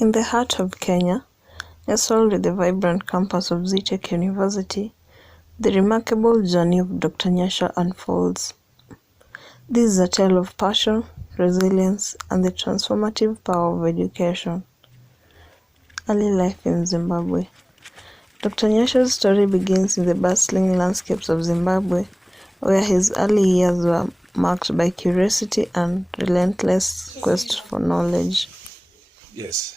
In the heart of Kenya, nestled with the vibrant campus of Zetech University, the remarkable journey of Dr. Nyasha unfolds. This is a tale of passion, resilience, and the transformative power of education. Early life in Zimbabwe. Dr. Nyasha's story begins in the bustling landscapes of Zimbabwe, where his early years were marked by curiosity and relentless quest for knowledge. Yes,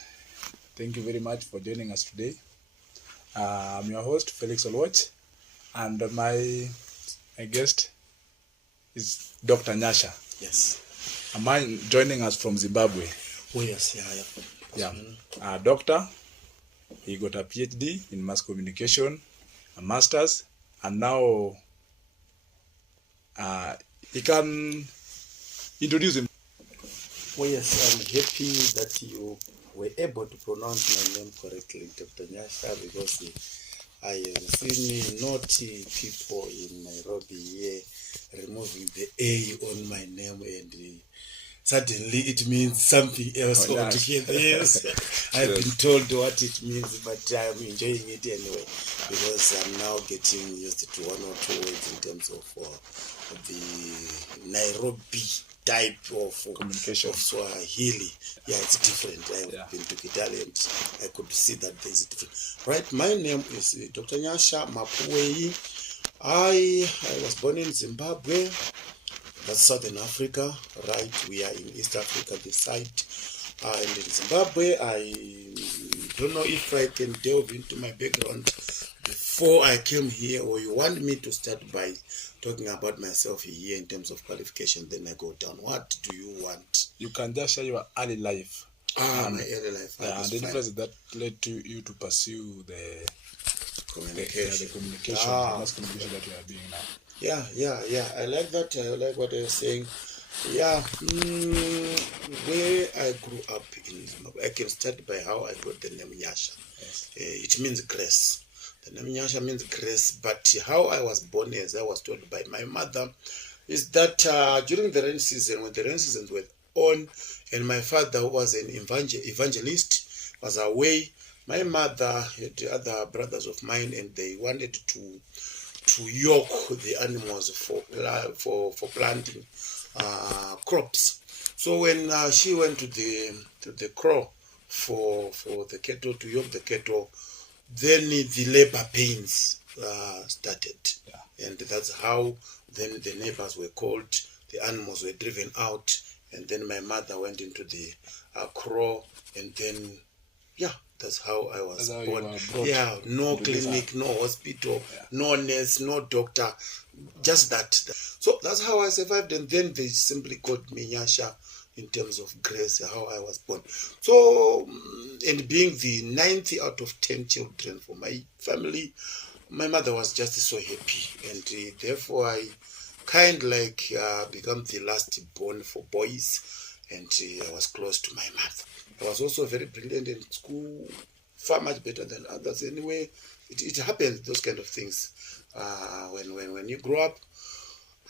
thank you very much for joining us today. I'm your host, Felix Olwach, and my guest is Dr. Nyasha. Yes. Am I joining us from Zimbabwe? Oh, yes, yeah. Doctor, he got a PhD in mass communication, a master's, and now he can introduce him. Oh, yes, I'm happy that you were able to pronounce my name correctly, Dr. Nyasha, because I have seen naughty people in Nairobi here removing the A on my name, and suddenly it means something else altogether. Yes, I've been told what it means, but I'm enjoying it anyway, because I'm now getting used to one or two words in terms of the Nairobi type of communication of Swahili. Yeah, it's different. I've been to Kitale and I could see that there's a different. Right, my name is Dr. Nyasha Mapuwei. I was born in Zimbabwe, that's Southern Africa, right? We are in East Africa, this side. And in Zimbabwe, I don't know if I can delve into my background before I came here, or you want me to start by talking about myself here in terms of qualification, then I go down. What do you want? You can just share your early life. My early life. And the difference that led to you to pursue the communication, the mass communication that you are doing now. Yeah. I like that. I like what you're saying. Yeah, where I grew up in Zimbabwe, I can start by how I got the name Nyasha. Yes. It means grace. The name Nyasha means grace, but how I was born, as I was told by my mother, is that during the rain season, when the rain seasons were on, and my father, who was an evangelist, was away, my mother had other brothers of mine, and they wanted to yoke the animals for planting crops. So when she went to the crow for the cattle, to yoke the cattle, then the labor pains started. Yeah. And that's how then the neighbors were called, the animals were driven out, and then my mother went into the crow, and then that's how I was born. Yeah, no clinic, no hospital, no nurse, no doctor, just that. So that's how I survived, and then they simply called me Nyasha in terms of grace, how I was born. So, and being the 9th out of 10 children for my family, my mother was just so happy, and therefore I kind like become the last born for boys, and I was close to my mother. I was also very brilliant in school, far much better than others. Anyway, it happens, those kind of things. When you grow up,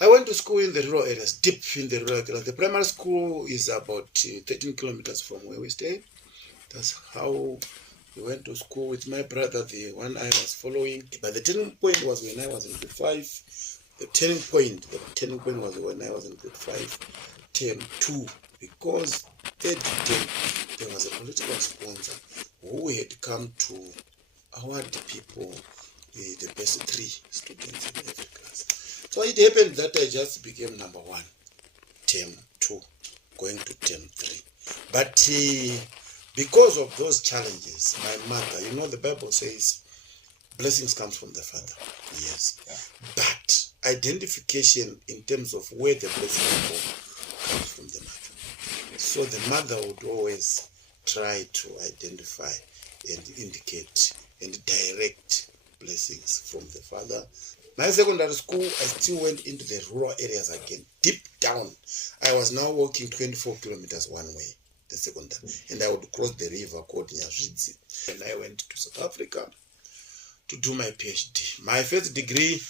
I went to school in the rural areas, deep in the rural areas. The primary school is about 13 kilometers from where we stay. That's how we went to school with my brother, the one I was following. But the turning point was when I was in grade 5. The turning point was when I was in grade 5, term 2, because third term, there was a political sponsor who had come to award people the best 3 students in every class. So it happened that I just became number 1, term 2, going to term 3. But because of those challenges, my mother, the Bible says, blessings come from the Father. Yes. Yeah. But identification in terms of where the blessing comes from the mother. So the mother would always try to identify and indicate and direct blessings from the Father. My secondary school, I still went into the rural areas again, deep down. I was now walking 24 kilometers one way, the secondary, and I would cross the river called Nyasha. And I went to South Africa to do my PhD. My first degree,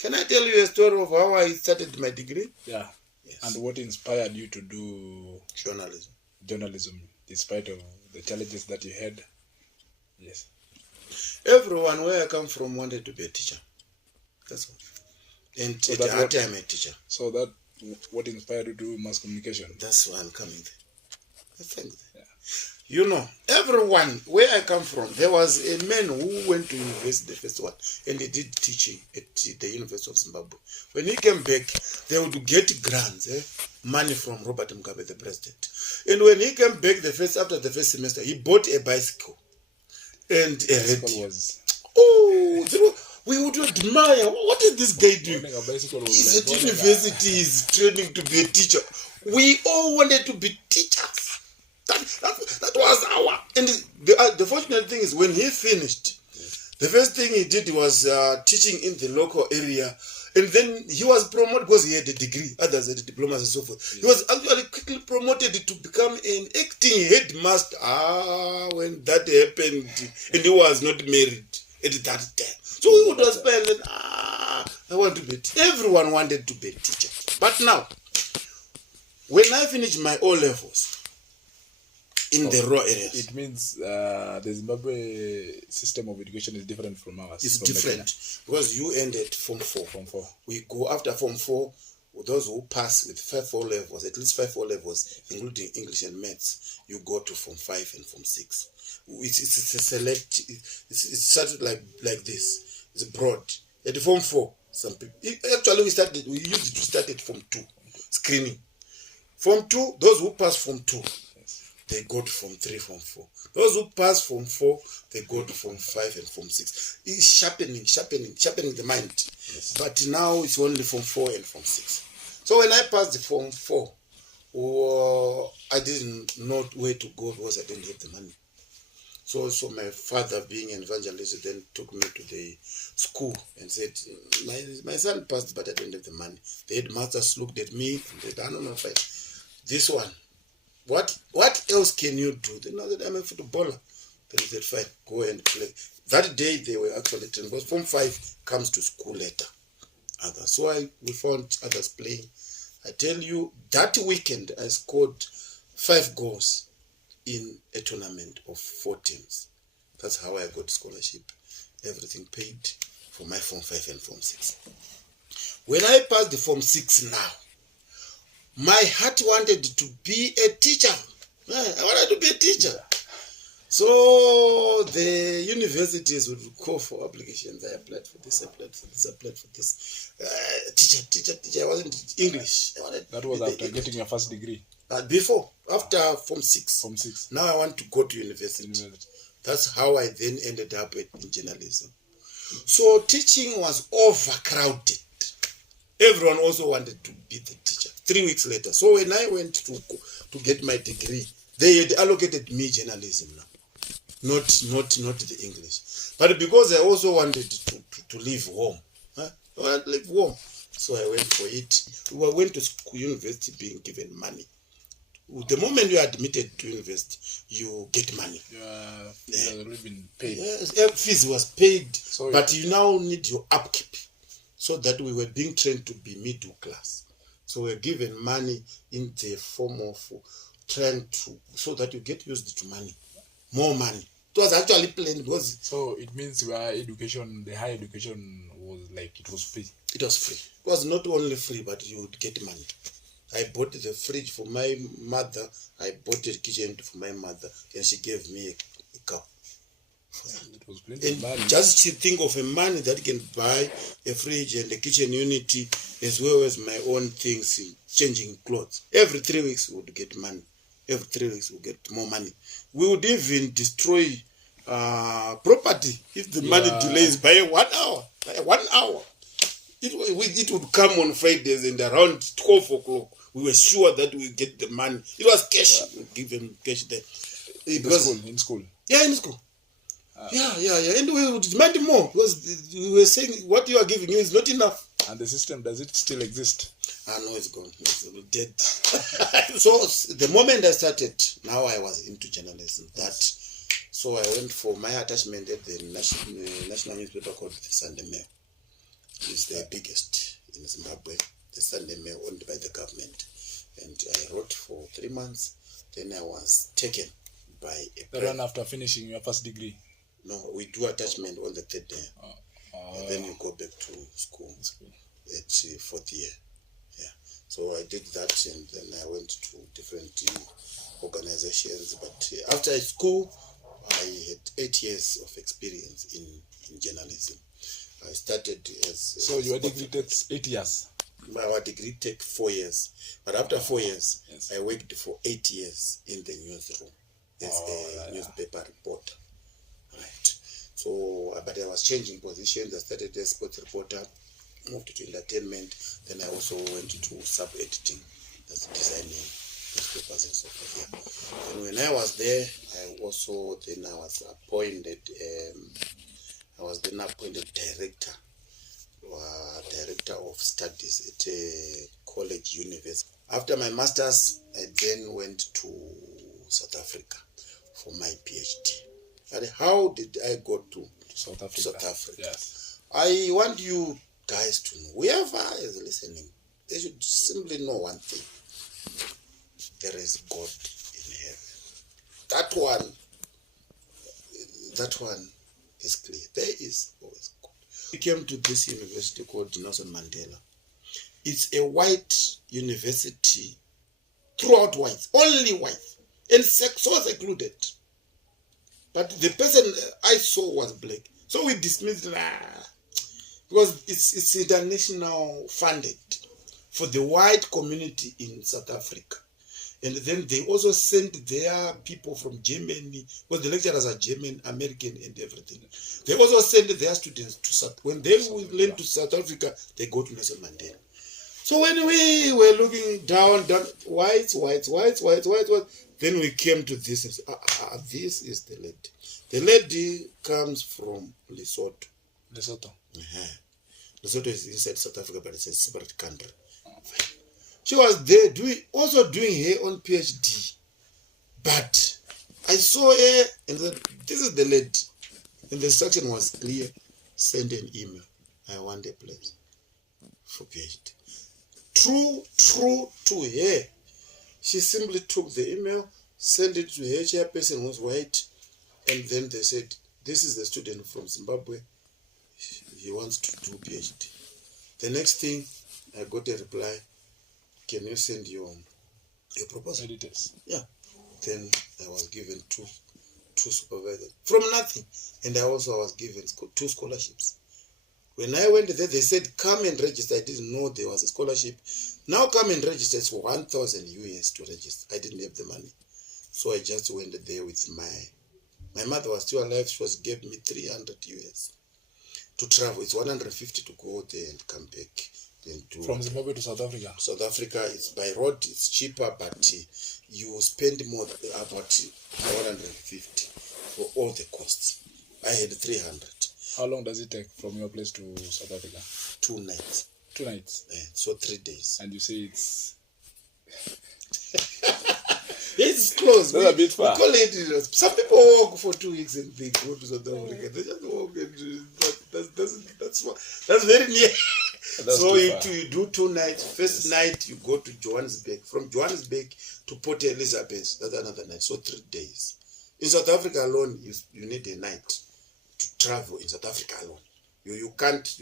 can I tell you a story of how I started my degree? Yeah. Yes. And what inspired you to do journalism? despite of the challenges that you had. Yes. Everyone where I come from wanted to be a teacher. That's all. And So at that the what- time, I'm a teacher. So that what inspired you to do mass communication? That's why I'm coming there. I think. Yeah. You know, everyone where I come from, there was a man who went to university, the first one, and he did teaching at the University of Zimbabwe. When he came back, they would get grants, money from Robert Mugabe, the president. And when he came back after the first semester, he bought a bicycle and a radio. Was We would admire, what is this guy doing? owning a bicycle was He's like at owning university, he's training to be a teacher. We all wanted to be teachers. That was our... And the fortunate thing is, when he finished, the first thing he did was teaching in the local area. And then he was promoted because he had a degree, others had diplomas and so forth. He was actually quickly promoted to become an acting headmaster. When that happened, and he was not married at that time. So we would aspire that, I want to be everyone wanted to be a teacher. But now, when I finished my O-levels in the raw areas, It means the Zimbabwe system of education is different from ours. it's from different because you ended Form 4. Form 4. We go after Form 4, those who pass with 5 O-levels, at least 5 O-levels, including English and Maths, you go to Form 5 and Form 6. It's a select, it's started like this. It's broad. At Form 4, some people, actually we used to start at Form 2, screening. Form 2, those who pass Form 2, they go to Form 3, Form 4. Those who pass Form 4, they go to Form 5 and Form 6. It's sharpening the mind. Yes. But now it's only Form 4 and Form 6. So when I passed the Form 4, I didn't know where to go because I didn't have the money. So my father, being an evangelist, then took me to the school and said, my son passed, but I don't have the money. The headmasters looked at me and said, no, fine. This one, what else can you do? They know that I'm a footballer. Then he said, fine, go and play. That day they were actually training, because Form 5 comes to school later. Others. So we found others playing. I tell you, that weekend I scored 5 goals in a tournament of 4 teams. That's how I got scholarship. Everything paid for my Form 5 and Form 6. When I passed the Form 6 now, my heart wanted to be a teacher. I wanted to be a teacher. So the universities would call for applications. I applied for this, I applied for this, I applied for this. Teacher. I wasn't English. That was after getting your first degree. Before, after Form 6. Form 6. Now I want to go to university. That's how I then ended up in journalism. So teaching was overcrowded. Everyone also wanted to be the teacher. 3 weeks later. So when I went to get my degree, they had allocated me journalism now. Not the English. But because I also wanted to leave home. I wanted to leave home. So I went for it. I went to school, university being given money. The moment you are admitted to university, you get money. Fees has already been paid. Yes, fees was paid, So but you now need your upkeep. So that we were being trained to be middle class. So we're given money in the form of trying to, so that you get used to money. More money. It was actually planned because... So it means the higher education was like, it was free. It was free. It was not only free, but you would get money. I bought the fridge for my mother. I bought the kitchen for my mother. And she gave me a cow. It was plenty of money. Just to think of a money that can buy a fridge and a kitchen unity, as well as my own things, changing clothes. Every 3 weeks we would get money. Every 3 weeks we would get more money. We would even destroy property if the money delays by 1 hour. By 1 hour. It would come on Fridays, and around 12 o'clock, we were sure that we get the money. It was cash. We give them cash there. In school? Yeah, in school. Yeah. And we would demand more because we were saying what you are giving you is not enough. And the system, does it still exist? No, it's gone. It's dead. So the moment I started, now I was into journalism. So I went for my attachment at the national newspaper called the Sunday Mail. It's the biggest in Zimbabwe, the Sunday Mail, owned by the government. And I wrote for 3 months. then I was taken by a That one after finishing your first degree? No, we do attachment on the third day. And then you go back to school at fourth year. Yeah. So I did that, and then I went to different organizations. But after school, I had 8 years of experience in journalism. I started as... So your degree takes 8 years? My degree takes 4 years. But after 4 years, yes, I worked for 8 years in the newsroom as a newspaper reporter. Right. So, but I was changing positions. I started as sports reporter, moved to entertainment. Then I also went to sub-editing, that's designing newspapers and so forth. Yeah. And when I was there, I was appointed. I was then appointed director of studies at a college university. After my masters, I then went to South Africa for my PhD. And how did I go to South Africa? South Africa. Yes. I want you guys to know, whoever is listening, they should simply know one thing. There is God in heaven. That one is clear. There is always God. We came to this university called Nelson Mandela. It's a white university, throughout white, only white, and so secluded. But the person I saw was black. So we dismissed it because it's international funded for the white community in South Africa. And then they also sent their people from Germany, because the lecturers are German, American, and everything. They also send their students to South. When they learn to South Africa, they go to Nelson Mandela. So when we were looking down, white, then we came to this and said, this is the lady. The lady comes from Lesotho. Lesotho. Lesotho is inside South Africa, but it's a separate country. She was there doing her own PhD. But I saw her and said, this is the lady. And the instruction was clear. Send an email. I want a place for PhD. True to her. She simply took the email, sent it to her chairperson, who was white, and then they said, this is the student from Zimbabwe. He wants to do PhD. The next thing, I got a reply, can you send your proposal? Editors. Yeah. Then I was given two supervisors from nothing. And I was given 2 scholarships. When I went there, they said, come and register. I didn't know there was a scholarship. Now come and register. It's 1,000 US to register. I didn't have the money. So I just went there with my mother was still alive. She gave me 300 US to travel. It's 150 to go there and come back. From Zimbabwe to South Africa? South Africa, it's by road, it's cheaper, but you spend more, about 150 for all the costs. I had 300. How long does it take from your place to South Africa? 2 nights. 2 nights? So 3 days. And you say it's... It's close. That's a bit far. We call it, some people walk for 2 weeks and they go to South Africa. They just walk and that's very near. So you do 2 nights. First night you go to Johannesburg. From Johannesburg to Port Elizabeth, that's another night. So 3 days. In South Africa alone, you need a night to travel in South Africa alone. You can't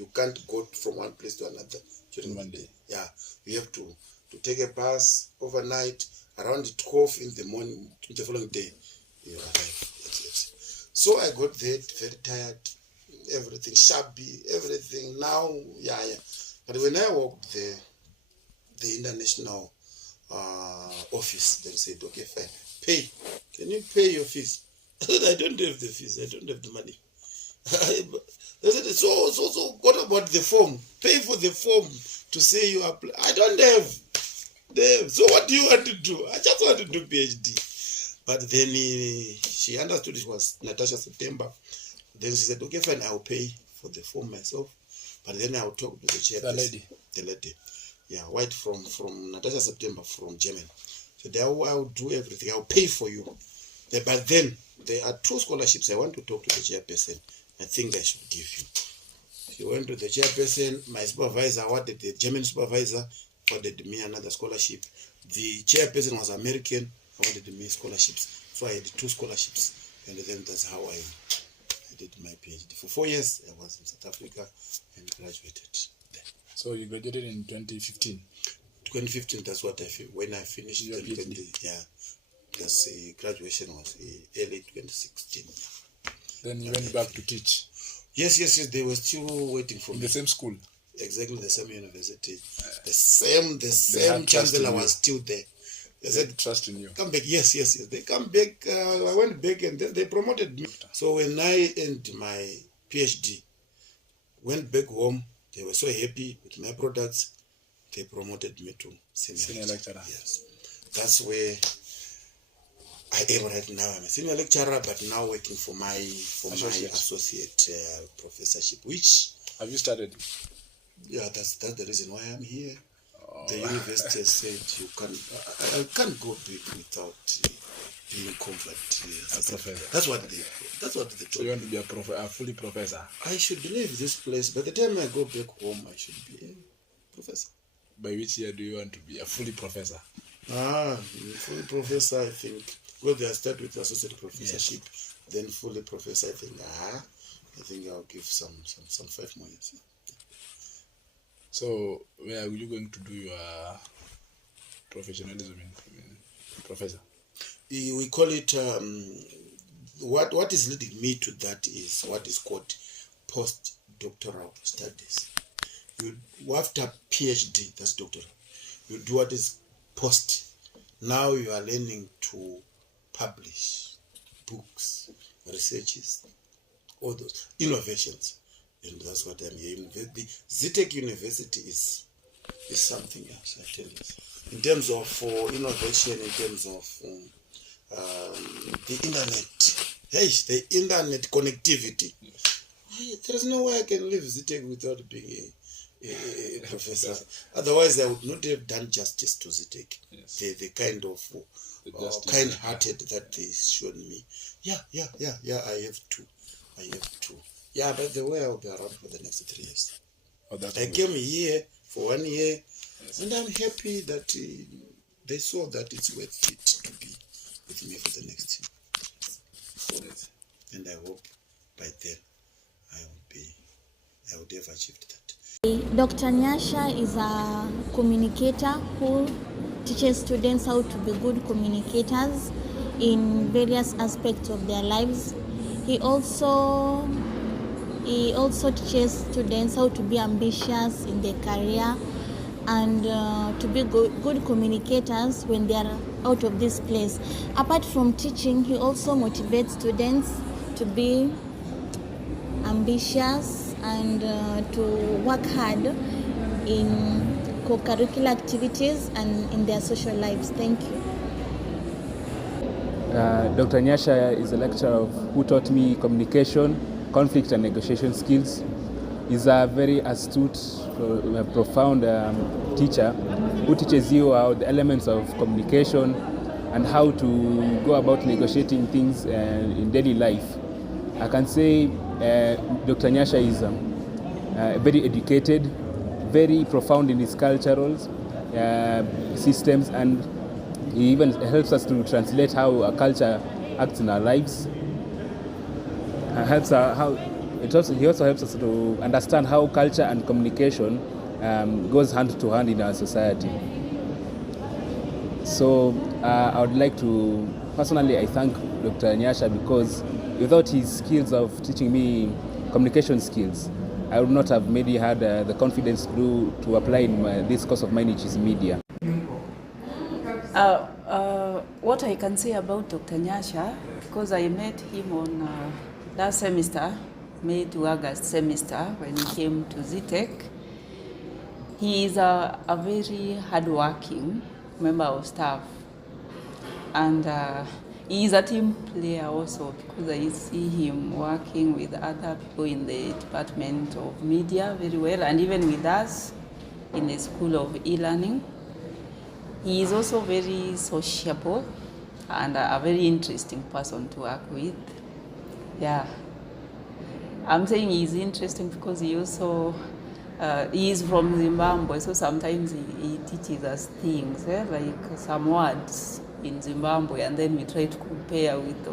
go from one place to another during one day. Yeah, you have to take a bus overnight. Around 12 in the morning, the following day, you arrive. So I got there very tired, everything shabby, everything. Now, yeah. But when I walked the international office, they said, okay, fine, pay. Can you pay your fees? I said, I don't have the fees. I don't have the money. They said, so what about the form? Pay for the form to say you apply. I don't have. So what do you want to do? I just want to do PhD. But then she understood it was Natasha September. Then she said, okay, fine, I'll pay for the form myself. But then I'll talk to the chairperson. The lady. Yeah, white from Natasha September, from Germany. So I'll do everything. I'll pay for you. But then there are 2 scholarships. I want to talk to the chairperson. I think I should give you. She went to the chairperson. My supervisor the German supervisor awarded me another scholarship. The chairperson was American. awarded me scholarships. So I had 2 scholarships, and then that's how I did my PhD. For 4 years, I was in South Africa and graduated there. So you graduated in 2015? 2015, that's what when I finished your PhD. Yeah. That's graduation was early 2016. Then you went back to teach? Yes. They were still waiting for me. In the same school? Exactly the same university. The same chancellor was still there. They said, trust in you. Come back. Yes. They come back. I went back and then they promoted me. So when I ended my PhD, went back home, they were so happy with my products, they promoted me to senior lecturer. Yes. That's where I am right now. I'm a senior lecturer, but now working for my associate professorship. Which have you started? Yeah, that's the reason why I'm here. The university has said I can't go big without being conflict. That's what they told. So you want to be a fully professor? I should leave this place. By the time I go back home, I should be a professor. By which year do you want to be a fully professor? Fully professor, I think. Well, they start with associate professorship, then fully professor. I think I'll give some 5 more years. So where are you going to do your professionalism in professor? We call it what is leading me to that is what is called postdoctoral studies. You after PhD, that's doctoral. You do what is post. Now you are learning to publish books, researches, all those innovations. And that's what I'm here. The Zetech University is something else, I tell you. In terms of innovation, in terms of the internet, the internet connectivity. There is no way I can leave Zetech without being a professor. Otherwise, I would not have done justice to Zetech. Yes. The kind of kind-hearted that they showed me. Yeah. I have to. Yeah, by the way, I'll be around for the next 3 years. I came here for 1 year, and I'm happy that they saw that it's worth it to be with me for the next year. And I hope by then I would have achieved that. Dr. Nyasha is a communicator who teaches students how to be good communicators in various aspects of their lives. He also teaches students how to be ambitious in their career and to be good communicators when they are out of this place. Apart from teaching, he also motivates students to be ambitious and to work hard in co-curricular activities and in their social lives. Thank you. Dr. Nyasha is a lecturer who taught me communication, conflict and negotiation skills. He's a very astute, profound teacher who teaches you the elements of communication and how to go about negotiating things in daily life. I can say Dr. Nyasha is very educated, very profound in his cultural systems, and he even helps us to translate how a culture acts in our lives. He also helps us to understand how culture and communication goes hand to hand in our society. So I would like to, personally, I thank Dr. Nyasha because without his skills of teaching me communication skills, I would not have maybe had the confidence to apply in this course of mine, which is media. What I can say about Dr. Nyasha, because I met him on last semester, May to August semester, when he came to Zetech. He is a very hardworking member of staff, and he is a team player also, because I see him working with other people in the Department of Media very well, and even with us in the School of E-Learning. He is also very sociable and a very interesting person to work with. Yeah. I'm saying he's interesting because he also, he is from Zimbabwe, so sometimes he teaches us things, like some words in Zimbabwe, and then we try to compare with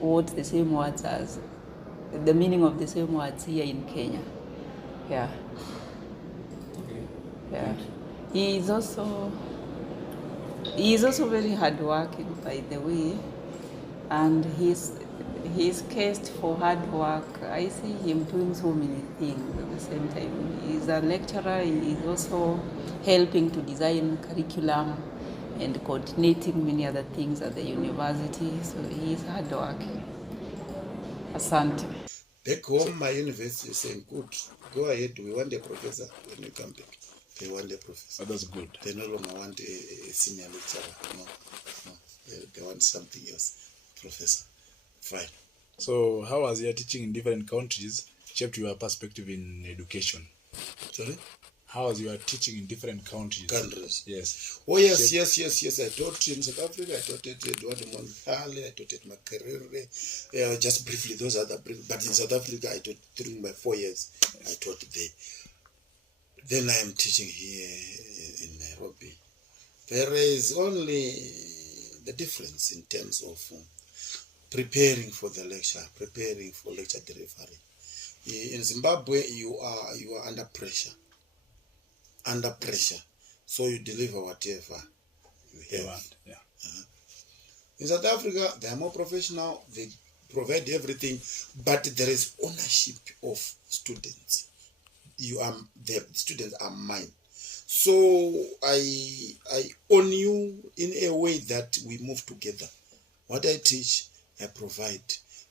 what the same words as, the meaning of the same words here in Kenya. Yeah. Yeah. He is also very hardworking, by the way, and he's cased for hard work. I see him doing so many things at the same time. He's a lecturer. He is also helping to design curriculum and coordinating many other things at the university. So he is hardworking. Asante. Back home, my university is saying, good, go ahead, we want a professor when you come back. They want a professor. Oh, that's good. They no longer want a senior lecturer. No. They want something else. Professor. Fine. So how has your teaching in different countries shaped your perspective in education? Sorry? How has your teaching in different countries? Countries. Yes. Oh, yes. I taught in South Africa, I taught at Edward Montale, I taught at Makerere. Just briefly, those other brief. But in South Africa, I taught during my 4 years. I taught there. Then I am teaching here in Nairobi. There is only the difference in terms of preparing for the lecture, preparing for lecture delivery. In Zimbabwe, you are under pressure. Under pressure. So you deliver whatever you have. Yeah. In South Africa, they are more professional. They provide everything, but there is ownership of students. The students are mine. So I own you in a way that we move together. What I teach, I provide.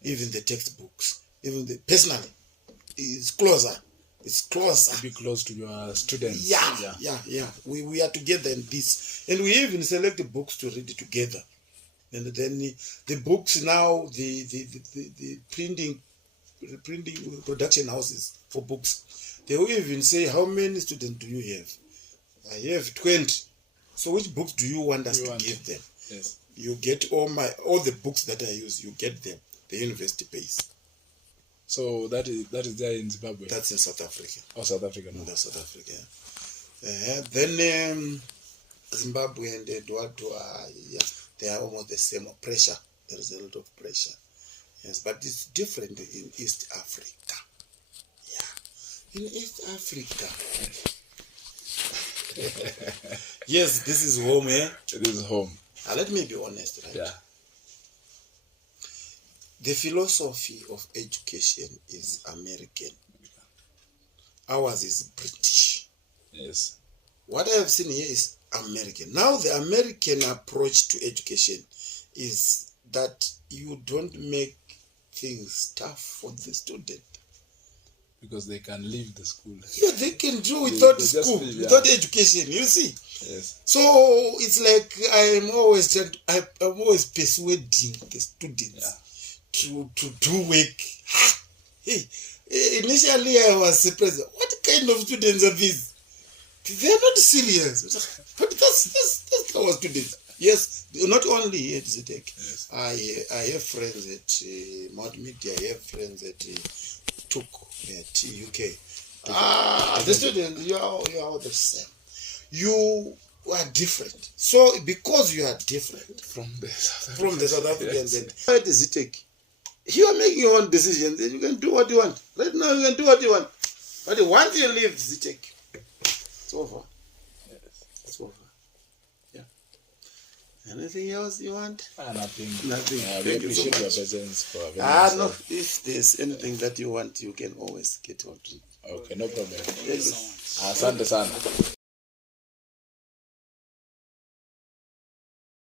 Even the textbooks, even personally, it's closer. It's closer. Be close to your students. Yeah. We are together in this. And we even select the books to read together. And then the books now, the printing production houses for books, they will even say, how many students do you have? I have 20. So which books do you want us to give them? Yes. You get all the books that I use, you get them. The university pays. So that is there in Zimbabwe? That's in South Africa. Oh, South Africa. No. That's South Africa. Then Zimbabwe and Eduardo, they are almost the same pressure. There is a lot of pressure. Yes, but it's different in East Africa. Yeah. In East Africa. Yes, this is home, eh? This is home. Let me be honest, right? Yeah. The philosophy of education is American. Ours is British. Yes. What I have seen here is American. Now the American approach to education is that you don't make things tough for the student. Because they can leave the school. Yeah, they can do without school, without education, you see. Yes. So it's like I'm always persuading the students to do work. Hey, initially I was surprised. What kind of students are these? They are not serious. But that's our students. Yes, not only at zetech. Yes. I have friends at multimedia. I have friends at TUC, at UK. The students, you are all the same. You are different. So because you are different From the South Africans, yes. and at zetech, you are making your own decisions. You can do what you want. Right now, you can do what you want. But once you leave zetech, it's over. Yes. It's over. Yeah. Anything else you want? Nothing. Nothing. We Thank you so appreciate your much. presence for having No. us. If there's anything that you want, you can always get on. Okay, no problem. Yes. Asante sana.